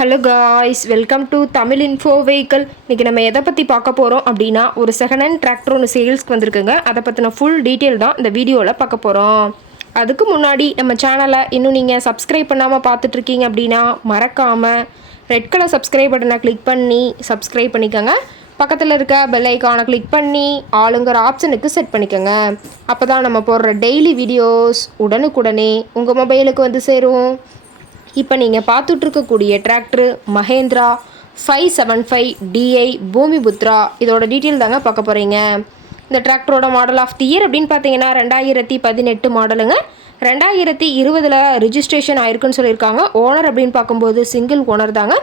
Hello guys, welcome to Tamil info vehicle. இன்றைக்கி நம்ம எதை பற்றி பார்க்க போகிறோம் அப்படின்னா, ஒரு செகண்ட் ஹேண்ட் டிராக்டர் ஒன்று சேல்ஸ்க்கு வந்திருக்குங்க. அதை பற்றின ஃபுல் டீட்டெயில் தான் இந்த வீடியோவில் பார்க்க போகிறோம். அதுக்கு முன்னாடி நம்ம சேனலை இன்னும் நீங்கள் சப்ஸ்கிரைப் பண்ணாமல் பார்த்துட்ருக்கீங்க அப்படின்னா மறக்காமல் ரெட் கலர் சப்ஸ்கிரைப் பட்டனை கிளிக் பண்ணி சப்ஸ்கிரைப் பண்ணிக்கோங்க. பக்கத்தில் இருக்க பெல் ஐக்கானை கிளிக் பண்ணி ஆளுங்கிற ஆப்ஷனுக்கு செட் பண்ணிக்கோங்க. அப்போ தான் நம்ம போடுற டெய்லி வீடியோஸ் உடனுக்குடனே உங்கள் மொபைலுக்கு வந்து சேரும். இப்போ நீங்கள் பார்த்துட்ருக்கக்கூடிய டிராக்டரு மஹேந்திரா 575 DI பூமிபுத்ரா. இதோட டீட்டெயில் தாங்க பார்க்க போகிறீங்க. இந்த டிராக்டரோட மாடல் ஆஃப் தி இயர் அப்படின்னு பார்த்தீங்கன்னா 2018 மாடலுங்க. 2020 ரிஜிஸ்ட்ரேஷன் ஆயிருக்குன்னு சொல்லியிருக்காங்க. ஓனர் அப்படின்னு பார்க்கும்போது சிங்கிள் ஓனர் தாங்க.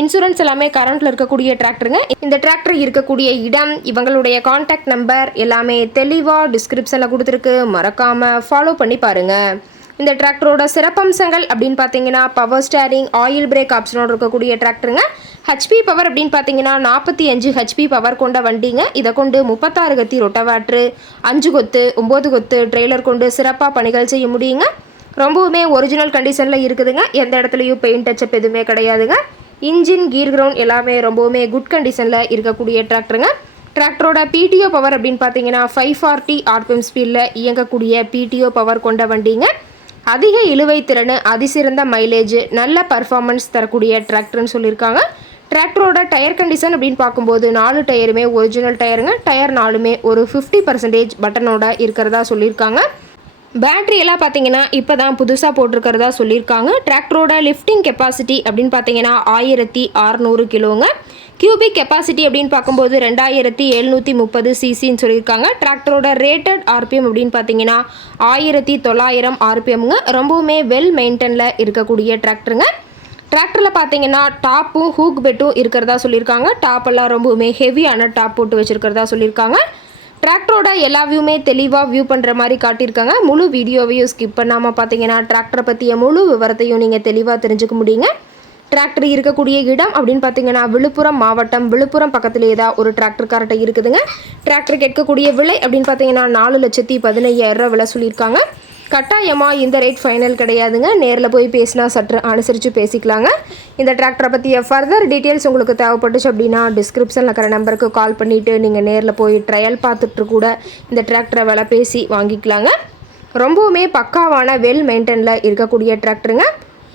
இன்சூரன்ஸ் எல்லாமே கரண்ட்டில் இருக்கக்கூடிய டிராக்டருங்க. இந்த டிராக்டர் இருக்கக்கூடிய இடம், இவங்களுடைய கான்டாக்ட் நம்பர் எல்லாமே தெளிவாக டிஸ்கிரிப்ஷனில் கொடுத்துருக்கு. மறக்காமல் ஃபாலோ பண்ணி பாருங்கள். இந்த டிராக்டரோட சிறப்பம்சங்கள் அப்படின்னு பார்த்தீங்கன்னா பவர் ஸ்டேரிங், ஆயில் பிரேக் ஆப்ஷனோடு இருக்கக்கூடிய டிராக்டருங்க. ஹெச்பி பவர் அப்படின்னு பார்த்தீங்கன்னா 45 ஹெச்பி பவர் கொண்ட வண்டிங்க. இதை கொண்டு 36 கத்தி ரொட்டவேட்ரு, 5 கொத்து 9 கொத்து ட்ரெய்லர் கொண்டு சிறப்பாக பணிகள் செய்ய முடியுங்க. ரொம்பவுமே ஒரிஜினல் கண்டிஷனில் இருக்குதுங்க. எந்த இடத்துலையும் பெயிண்ட் டச்சப் எதுவுமே கிடையாதுங்க. இன்ஜின், கீர் கிரவுண்ட் எல்லாமே ரொம்பவுமே குட் கண்டிஷனில் இருக்கக்கூடிய டிராக்டருங்க. டிராக்டரோட பிடிஓ பவர் அப்படின்னு பார்த்தீங்கன்னா 540 RPM ஸ்பீடில் இயங்கக்கூடிய பிடிஓ பவர் கொண்ட வண்டிங்க. அதிக இழுவை திறன், அதிசிறந்த மைலேஜ், நல்ல பர்ஃபார்மன்ஸ் தரக்கூடிய டிராக்டர்னு சொல்லியிருக்காங்க. டிராக்டரோட டயர் கண்டிஷன் அப்படின்னு பார்க்கும்போது 4 டயருமே ஒரிஜினல் டயருங்க. டயர் 4மே ஒரு 50% பட்டனோட இருக்கிறதா சொல்லியிருக்காங்க. பேட்ரி எல்லாம் பார்த்தீங்கன்னா இப்போ தான் புதுசாக போட்டிருக்கிறதா சொல்லியிருக்காங்க. டிராக்டரோட லிஃப்டிங் கெப்பாசிட்டி அப்படின்னு பார்த்தீங்கன்னா 1600 கிலோங்க. கியூபிக் கெப்பாசிட்டி அப்படின்னு பார்க்கும்போது 2730 சிசின்னு சொல்லியிருக்காங்க. டிராக்டரோட ரேட்டட் RPM அப்படின்னு பார்த்தீங்கன்னா 1900 RPMங்க. ரொம்பவுமே வெல் மெயின்டெனில் இருக்கக்கூடிய டிராக்டருங்க. டிராக்டரில் பார்த்தீங்கன்னா டாப்பும் ஹூக் பெட்டும் இருக்கிறதா சொல்லியிருக்காங்க. டாப்பெல்லாம் ரொம்பவுமே ஹெவியான டாப் போட்டு வச்சுருக்கிறதா சொல்லியிருக்காங்க. டிராக்டரோட எல்லா வியூமே தெளிவாக வியூ பண்ணுற மாதிரி காட்டியிருக்காங்க. முழு வீடியோவையும் ஸ்கிப் பண்ணாமல் பார்த்தீங்கன்னா டிராக்டரை பற்றிய முழு விவரத்தையும் நீங்கள் தெளிவாக தெரிஞ்சுக்க முடியுங்க. டிராக்டர் இருக்கக்கூடிய இடம் அப்படின்னு பார்த்தீங்கன்னா விழுப்புரம் மாவட்டம், விழுப்புரம் பக்கத்துலேயே தான் ஒரு டிராக்டர் கார்ட்டை இருக்குதுங்க. டிராக்டர் கேட்கக்கூடிய விலை அப்படின்னு பார்த்தீங்கன்னா 4,15,000 விலை சொல்லியிருக்காங்க. கட்டாயமாக இந்த ரேட் ஃபைனல் கிடையாதுங்க. நேரில் போய் பேசினா சற்று அனுசரித்து பேசிக்கலாங்க. இந்த டிராக்டரை பற்றிய ஃபர்தர் டீட்டெயில்ஸ் உங்களுக்கு தேவைப்பட்டுச்சு அப்படின்னா டிஸ்கிரிப்ஷனில் இருக்கிற நம்பருக்கு கால் பண்ணிவிட்டு நீங்கள் நேரில் போய் ட்ரையல் பார்த்துட்டு கூட இந்த டிராக்டரை விலை பேசி வாங்கிக்கலாங்க. ரொம்பவுமே பக்காவான வெல் மெயின்டெனில் இருக்கக்கூடிய டிராக்டருங்க.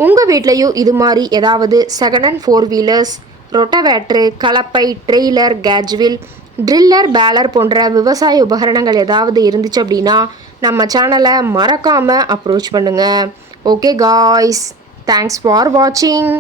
உங்கள் வீட்லேயும் இது மாதிரி ஏதாவது செகண்ட் ஹேண்ட் 4 வீலர்ஸ், ரொட்டவேட்ரு, கலப்பை, ட்ரெய்லர், கேஜ்வில், ட்ரில்லர், பேலர் போன்ற விவசாய உபகரணங்கள் ஏதாவது இருந்துச்சு அப்படின்னா நம்ம சேனலை மறக்காமல் அப்ரோச் பண்ணுங்கள். ஓகே காய்ஸ், தேங்க்ஸ் ஃபார் வாட்சிங்.